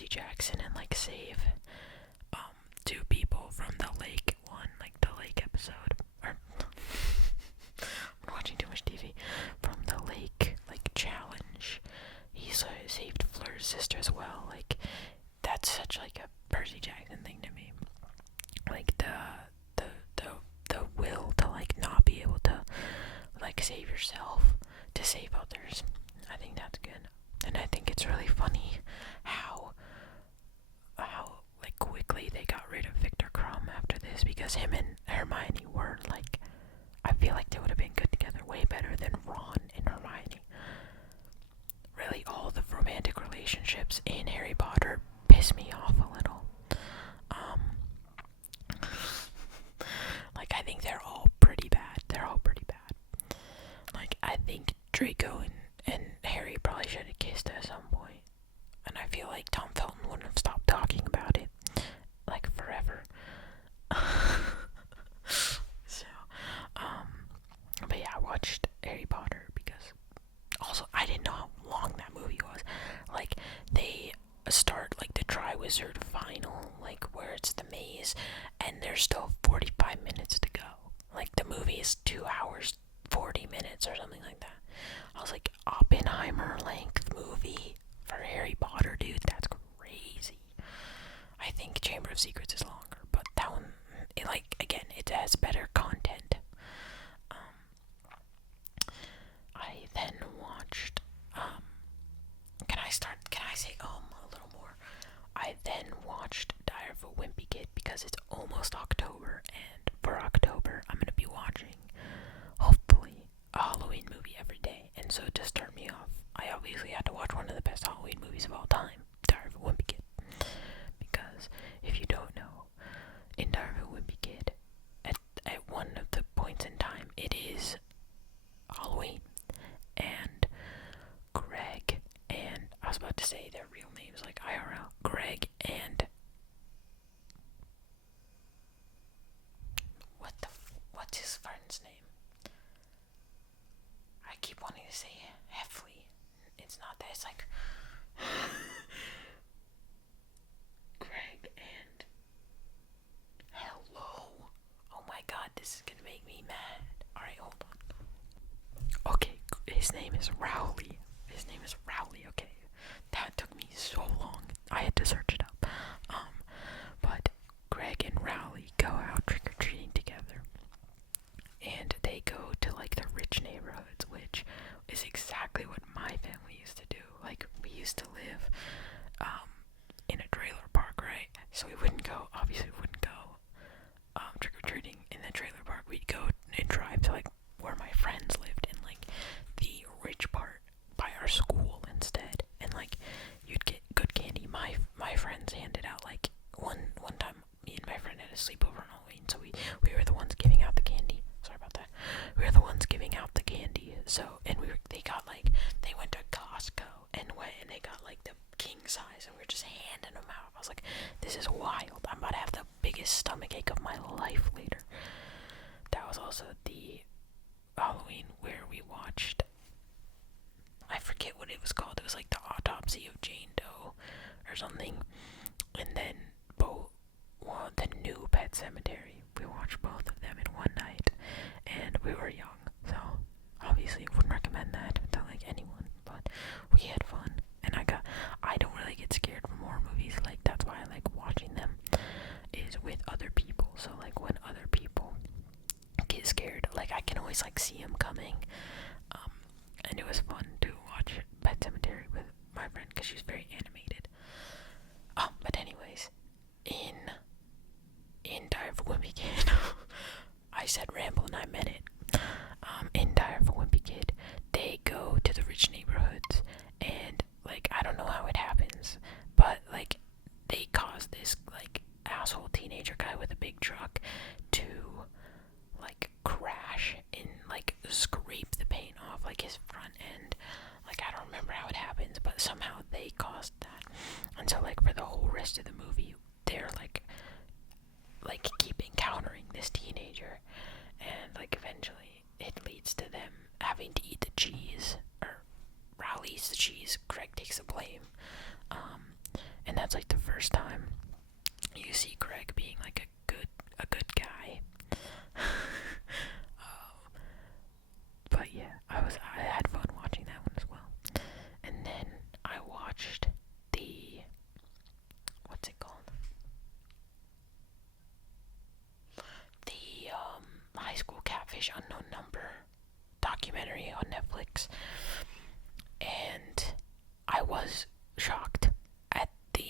Percy Jackson and like save two people from the lake one, like the lake episode. Or I'm watching too much TV. From the lake like challenge. He saved Fleur's sister as well. Like that's such like a Percy Jackson thing to me. Like the will to like not be able to like save yourself to save others. I think that's good. And I think it's really funny how like quickly they got rid of Victor Crumb after this, because him and Hermione were like, I feel like they would have been good together way better than Ron and Hermione. Really, all the romantic relationships in Harry Potter piss me off a little. Like I think they're all pretty bad. Like I think Draco and Harry probably should have kissed at some point. And I feel like Tom Felton wouldn't have stopped talking about it like forever. So, but yeah, I watched Harry Potter because also I didn't know how long that movie was. Like they start like the Triwizard final, like where it's the maze, and there's still 45 minutes to go. Like the movie is 2 hours 40 minutes or something like that. I was like, Oppenheimer length movie for Harry Potter, dude, that's crazy. I think Chamber of Secrets is longer, but that one, it has better content. I then watched, can I say a little more? I then watched Diary of a Wimpy Kid because it's almost October, and for October, I'm gonna be watching, hopefully, a Halloween movie every day. And so to start me off, I obviously had to watch one of the best Halloween movies of all time, Diary of a Wimpy Kid. Because if you don't know, in Diary of a Wimpy Kid, at one of the points in time, it is Halloween, and Greg and I was about to say their real names like IRL. Greg and what's his friend's name? I keep wanting to say Heffley. It's not that. It's like Greg and hello. Oh my god, this is gonna make me mad. Alright, hold on. Okay, his name is Rowley. Okay. That took me so long. I had to search it up. But Greg and Rowley go out trick-or-treating together. And they go to like the rich neighborhoods, which is exactly what my family used to do. Like we used to live in a trailer park, right? So we wouldn't go trick-or-treating in the trailer park. We'd go and drive to like where my friends lived in like the rich part by our school instead. And like you'd get good candy. My friends handed out like one time me and my friend had a sleepover on Halloween, so we were the ones giving out the candy. Sorry about that. We were the ones giving out the candy. So they went to Costco and they got like the king size, and we were just handing them out. I was like, this is wild. I'm about to have the biggest stomach ache of my life later. That was also the Halloween where we watched, I forget what it was called. It was like the Autopsy of Jane Doe or something. And then the new Pet Cemetery. We watched both of them in one night, and we were young, so obviously wouldn't recommend that to like anyone. But we had fun, and I don't really get scared from horror movies. Like that's why I like watching them is with other people. So like when other people get scared, like I can always like see them coming. And it was fun to watch Pet Cemetery with my friend because she's very animated. But anyways, in Diary of a Wimpy Kid, I said ramble and I meant it. In Diary of a Wimpy Kid, they go to the rich neighborhoods, and like I don't know how it happens, but like they cause this like asshole teenager guy with a big truck to like crash and like scrape the paint off like his front end. Like I don't remember how it happens, but somehow they caused that. And so like for the whole rest of the movie, they're like keep encountering this teenager, and like eventually it leads to them having to eat the cheese, or Rowley eats the cheese, Craig takes the blame. And that's like first time you see Greg being like a good guy. But yeah, I had fun watching that one as well. And then I watched the, what's it called? The High School Catfish Unknown Number documentary on Netflix. And I was shocked at the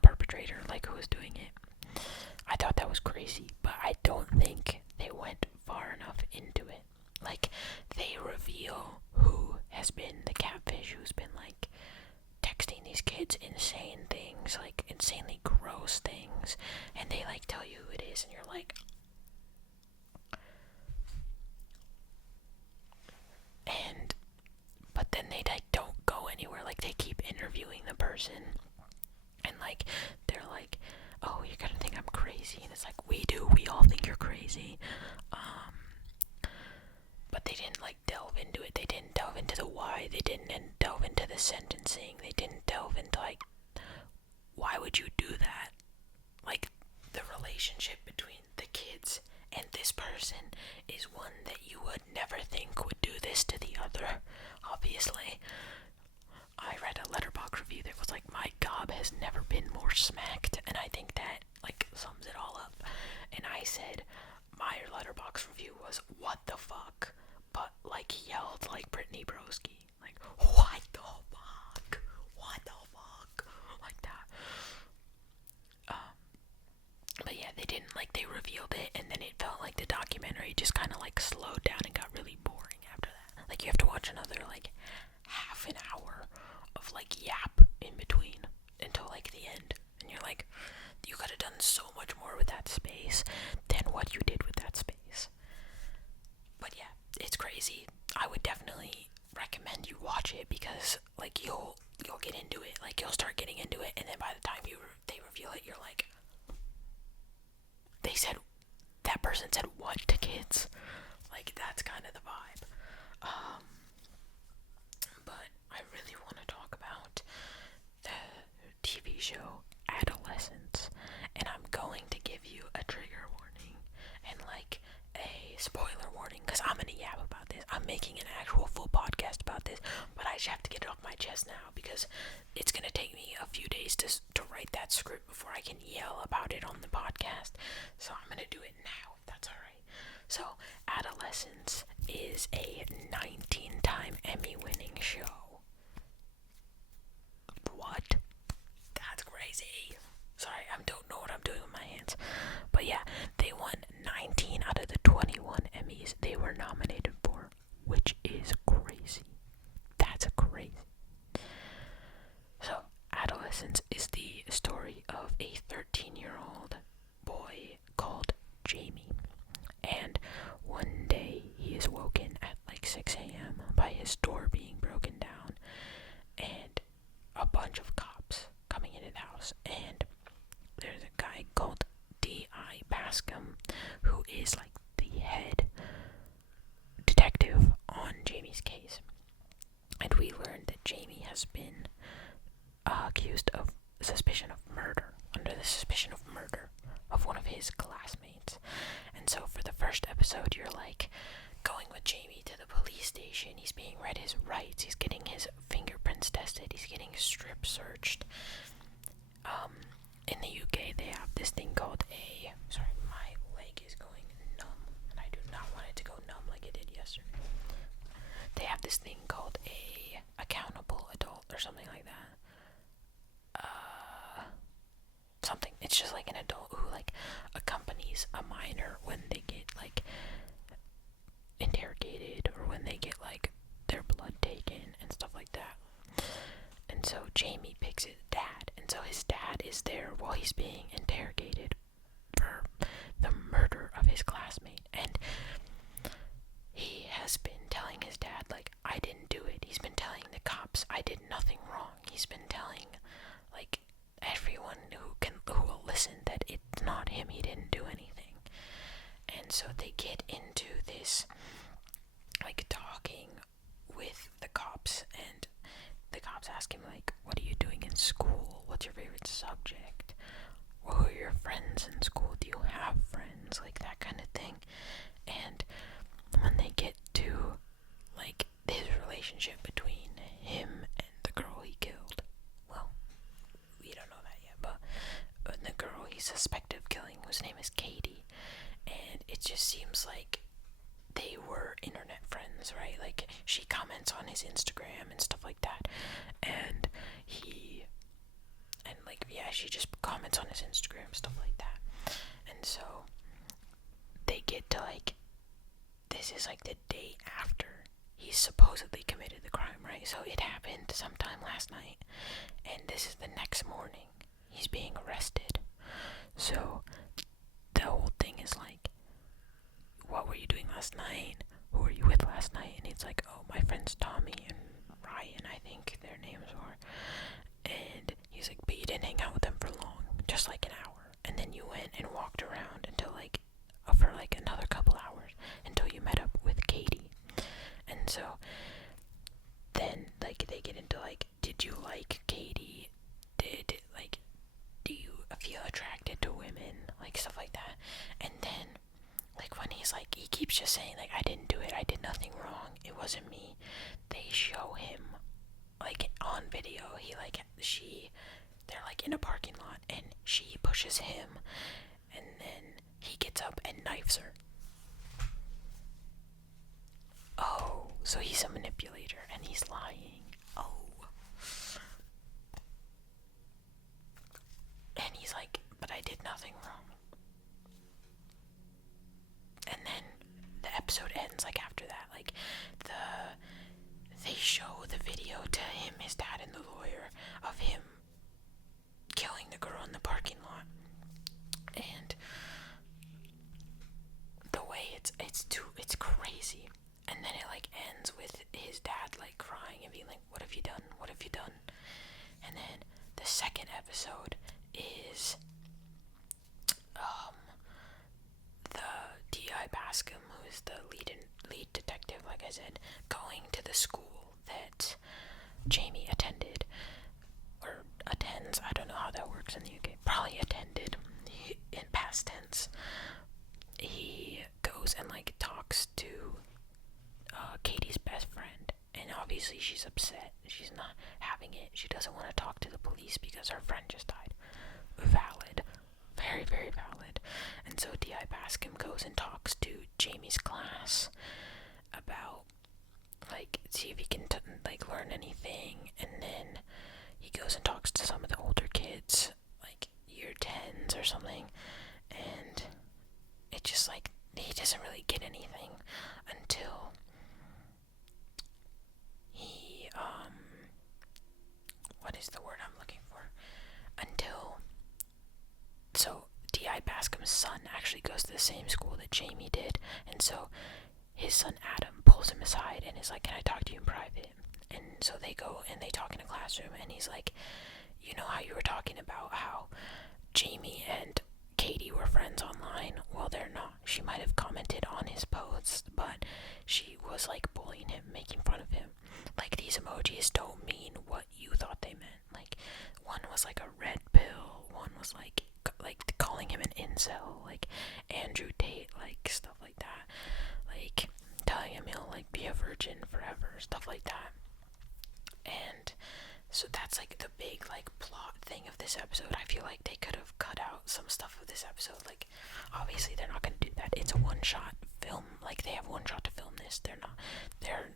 perpetrator, who was doing it. I thought that was crazy, but I don't think they went far enough into it. They reveal who has been the catfish, who's been texting these kids insane things, insanely gross things, and they tell you who it is, and you're like, but then they don't go anywhere. They keep interviewing the person, and they're like, oh, you're gonna think I'm crazy, and it's we all think you're crazy. But they didn't delve into it. They didn't delve into the why. They didn't delve into the sentencing. They didn't delve into why would you do that? The relationship between the kids and this person is one that you would never think would do this to the other. Obviously, I read a Letterboxd review that was my gob has never been more smacked, and I think that sums it all up. And I said my Letterboxd review was what the fuck, but yelled like Brittany Broski, what the fuck, like that. But yeah, they didn't they revealed it, and then it felt like the documentary just kind of slowed down and got really boring after that. You have to watch another half an hour of yap in between until the end, and you're you could have done so much more with that space than what you did with that space. But yeah, it's crazy. I would definitely recommend you watch it, because you'll get into it. You'll start getting into it, and then by the time they reveal it, you're they said, that person said what to kids? That's kind of the vibe. But I really want to talk about the TV show Adolescence, and I'm going to give you a trigger warning and a spoiler warning, because I'm gonna yap about this. I'm making an actual full podcast about this, but I just have to get it off my chest now, because it's gonna take me a few days to write that script before I can yell about it on the podcast. So I'm gonna do it now, if that's alright. So Adolescence is a 19-time Emmy-winning show. What? That's crazy. Sorry, I don't know what I'm doing with my hands. But yeah, they won 19 out of the 21 Emmys they were nominated for, which is crazy. That's crazy. So, Adolescence is the story of a 13-year-old boy called Jamie. And one day he is woken at 6 a.m. by his door being broken down and a bunch of cops coming into the house. And there's a guy called D.I. Bascom, who is the head detective on Jamie's case. And we learned that Jamie has been accused of suspicion of murder, under the suspicion of murder of one of his classmates. And so for the first episode, you're going with Jamie to the police station. He's being read his rights. He's getting his fingerprints tested. He's getting strip searched. In the UK, they have this thing called sorry, my leg is going numb, and I do not want it to go numb like it did yesterday. They have this thing called a accountable adult or something like that. Something. It's just an adult who accompanies a minor when they get interrogated, or when they get their blood taken and stuff like that. And so Jamie picks his dad, and so his dad is there while he's being interrogated for the murder of his classmate. And he has been telling his dad I didn't do it. He's been telling the cops I did nothing wrong. He's been telling everyone who will listen that it's not him. He didn't do anything. And so they get into this talking with the cops, and the cops ask him what are you doing in school? What's your favorite seems like they were internet friends, right? Like, she comments on his Instagram and stuff like that, and she just comments on his Instagram, stuff like that. And so they get to, like, this is like the day after he supposedly committed the crime, right? So it happened sometime last night, and this is the next morning he's being arrested. So the whole thing is like, what were you doing last night? Who were you with last night? And he's like, oh, my friends Tommy and Ryan, I think their names were. And he's like, but you didn't hang out with them for long, just like an hour. And then you went and walked around until for another couple hours until you met up with Katie. And so then they get into did you like Katie? Do you feel attracted to women? Stuff like that. And then when he keeps just saying I didn't do it, I did nothing wrong, it wasn't me, they show him on video, they're in a parking lot and she pushes him and then he gets up and knifes her. Oh, so he's a manipulator and he's lying. Oh. And he's like, but I did nothing wrong. And then the episode ends after that. They show the video to him, his dad, and the lawyer of him killing the girl in the parking lot. And the way it's crazy. And then it ends with his dad crying and being like, what have you done? What have you done? And then the second episode is the D.I. Bascom, who is the lead detective, like I said, going to the school that Jamie attended, or attends, I don't know how that works in the UK, probably attended, in past tense. He goes and talks to Katie's best friend, and obviously she's upset, she's not having it, she doesn't want to talk to the police because her friend just died. Valid. Very, very valid. And so D.I. Bascom goes and talks to Jamie's class about, see if he can, learn anything. And then he goes and talks to some of the older kids, year 10s or something. And it just, he doesn't really get anything until he, what is the word I'm looking for? So D.I. Bascom's son actually goes to the same school that Jamie did, and so his son Adam pulls him aside and is like, can I talk to you in private? And so they go and they talk in a classroom, and he's like, you know how you were talking about how Jamie and Katie were friends online? Well, they're not. She might have commented on his posts, but she was bullying him, making fun of him. These emojis don't mean what you thought they meant. One was a red pill, one was calling him an incel, Andrew Tate, stuff like that, telling him he'll be a virgin forever, stuff like that. And so that's the big plot thing of this episode. I feel they could have cut out some stuff of this episode. Obviously they're not going to do that. It's a one-shot film. They have one shot to film this. They're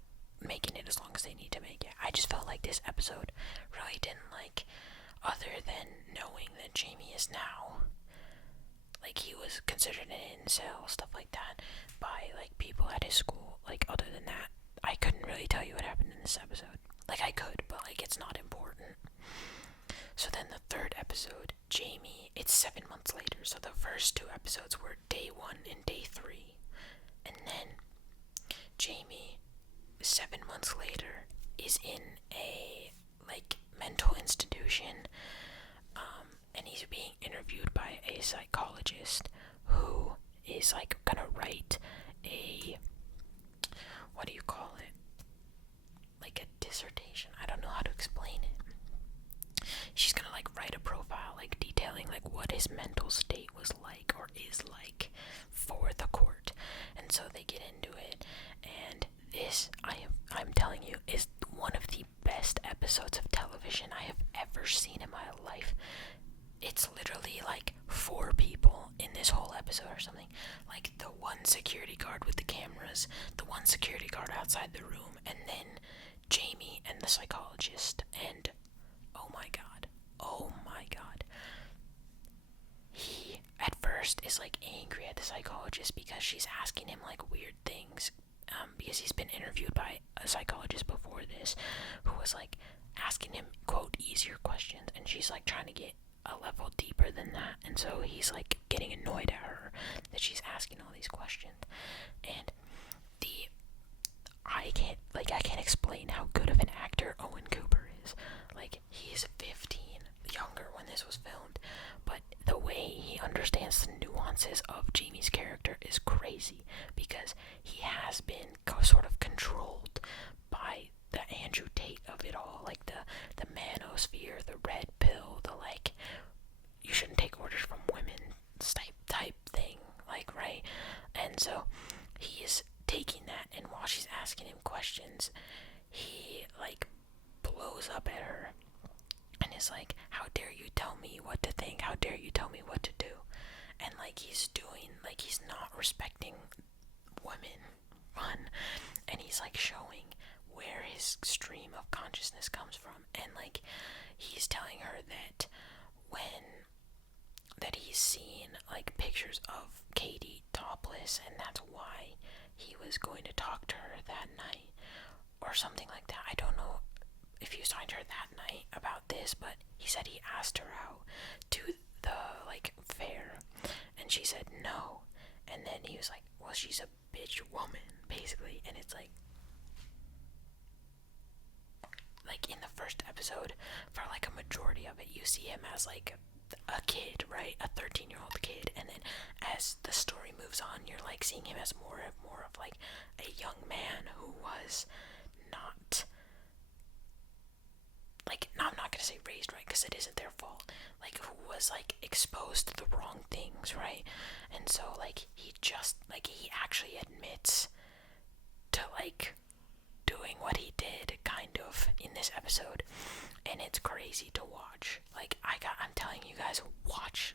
making it as long as they need to make it. I just felt this episode really didn't other than knowing that Jamie is now he was considered an incel, stuff like that, by people at his school. Other than that, I couldn't really tell you what happened in this episode. I could, but it's not important. So then the third episode, Jamie, it's 7 months later. So the first two episodes were day 1 and day 3. And then Jamie, 7 months later, is in a mental institution, and he's being interviewed by a psychologist who is gonna write a, what do you call it, a dissertation. I don't know how to explain it. She's gonna write a profile detailing what his mental state was or is for the court. And so they get into it, and this, I'm telling you, is one of the best episodes of television I have ever seen in my life. It's literally 4 people in this whole episode or something. The one security guard with the cameras, the one security guard outside the room, and then Jamie and the psychologist. And oh my god, oh my god. He at first is like angry at the psychologist because she's asking him like weird things. Because he's been interviewed by a psychologist before this who was like asking him, quote, easier questions, and she's like trying to get a level deeper than that, and so he's like getting annoyed at her that she's asking all these questions. And I can't explain how good of an actor Owen Cooper is. Like, he's 15, younger when this was filmed, but the way he understands the nuances of Jamie's character is crazy, because he has been sort of controlled by the Andrew Tate of it all, like the manosphere, the red pill, the like, you shouldn't take orders from women type thing, like, right? And so he is taking that, and while she's asking him questions, he like blows up at her and is like, how dare you tell me what to think, how dare you tell me what to do. And like he's not respecting women, one, and he's like showing where his stream of consciousness comes from. And like he's telling her that he's seen like pictures of Katie topless, and that's why he was going to talk to her that night or something like that. I don't know if he was talking to her that night about this, but he said he asked her out to the like fair, and she said no. And then he was like, well, she's a bitch woman, basically. And it's like in the first episode, for like a majority of it, you see him as like a kid, right? A 13-year-old kid. And then as the story moves on, you're like seeing him as more of like a young man who was not, like, no, I'm not gonna say raised right, because it isn't their fault, like, who was like exposed to the wrong things, right? And so like he actually admits to like doing what he did, kind of, in this episode, and it's crazy to watch. Like, I'm telling you guys, watch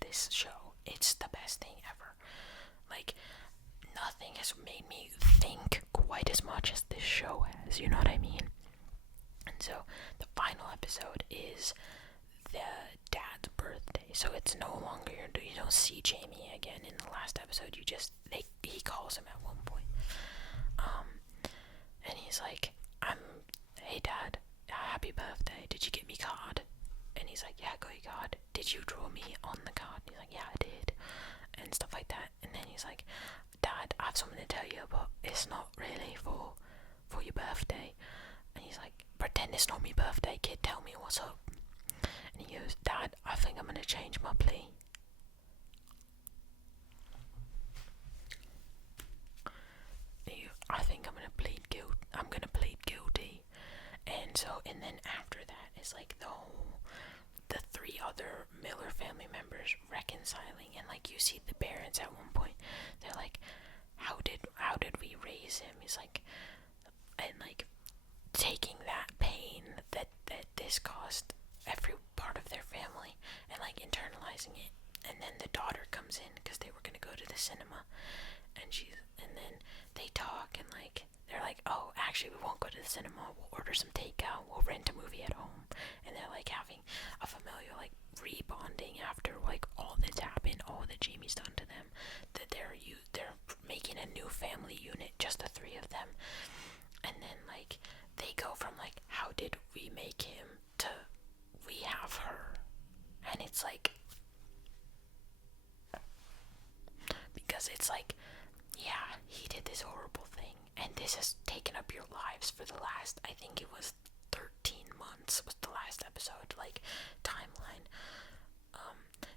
this show. It's the best thing ever. Like, nothing has made me think quite as much as this show has, you know what I mean? And so the final episode is the dad's birthday, so it's no longer, you don't see Jamie again in the last episode. He calls him at one point, and he's like, hey dad, happy birthday, did you get me card? And he's like, yeah, I got your card. Did you draw me on the card? And he's like, yeah, I did, and stuff like that. And then he's like, dad, I have something to tell you, but it's not really for your birthday. And he's like, pretend it's not my birthday, kid, tell me what's up. And he goes, dad, I think I'm gonna change my plea. I think I'm gonna plead guilty. And then after that is like the three other Miller family members reconciling, and like you see the parents at one point, they're like, how did we raise him? He's like, and like taking that pain that this caused every part of their family, and like internalizing it. And then the daughter comes in because they were gonna go to the cinema, and then they talk, and like they're like, oh, actually we won't go to the cinema, we'll order some takeout, we'll rent a movie at home. And they're like having a familiar like rebonding after like all that's happened, all that Jamie's done to them, that they're making a new family unit, just the three of them. And then like they go from like, how did we make him, to we have her. And it's like, because it's like, yeah, he did this horrible thing, and this has taken up your lives for the last, I think it was 13 months was the last episode, like, timeline.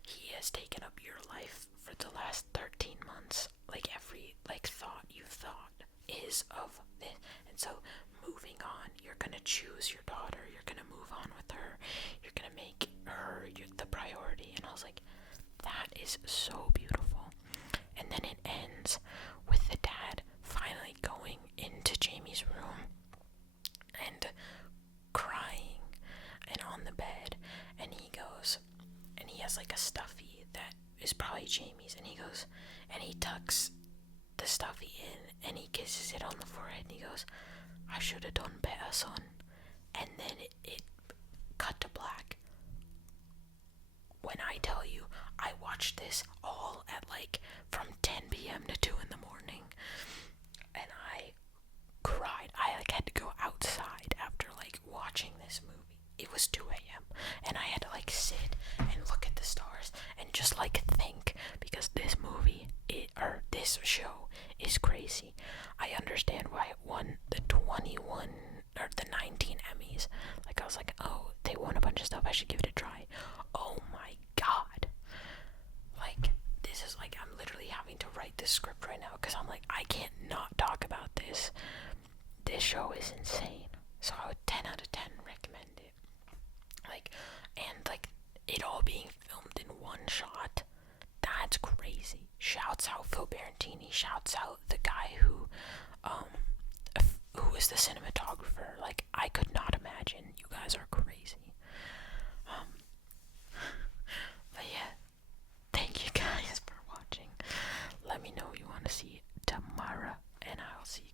He has taken up your life for the last 13 months. Like, every, like, thought you thought is of this. And so, moving on, you're gonna choose your daughter, you're gonna move on with her, you're gonna make her the priority. And I was like, that is so beautiful. And then it ends with the dad finally going into Jamie's room and crying and on the bed, and he goes, and he has like a stuffy that is probably Jamie's, and he goes and he tucks the stuffy in, and he kisses it on the forehead, and he goes, "I should have done better, son." And then it cut to black. When I tell you, I watched this all at like from 10 p.m. to 2 in the morning, and I cried. I like had to go outside after like watching this movie. It was 2 a.m. and I had to like sit and look at the stars and just like think, because this movie, this show is crazy. I understand why it won the 21 or the 19 Emmys. Like I was like, oh, they won a bunch of stuff, I should give it a try. Oh my god. Like, this is like, I'm literally having to write this script right now because I'm like, I can't not talk about this. This show is insane. So I would 10 out of 10 recommend it. Like, and like, it all being filmed in one shot. That's crazy. Shouts out Phil Barantini. Shouts out the guy who is the cinematographer. Like, I could not imagine. You guys are crazy. But yeah, thank you guys for watching. Let me know what you want to see tomorrow, and I'll see you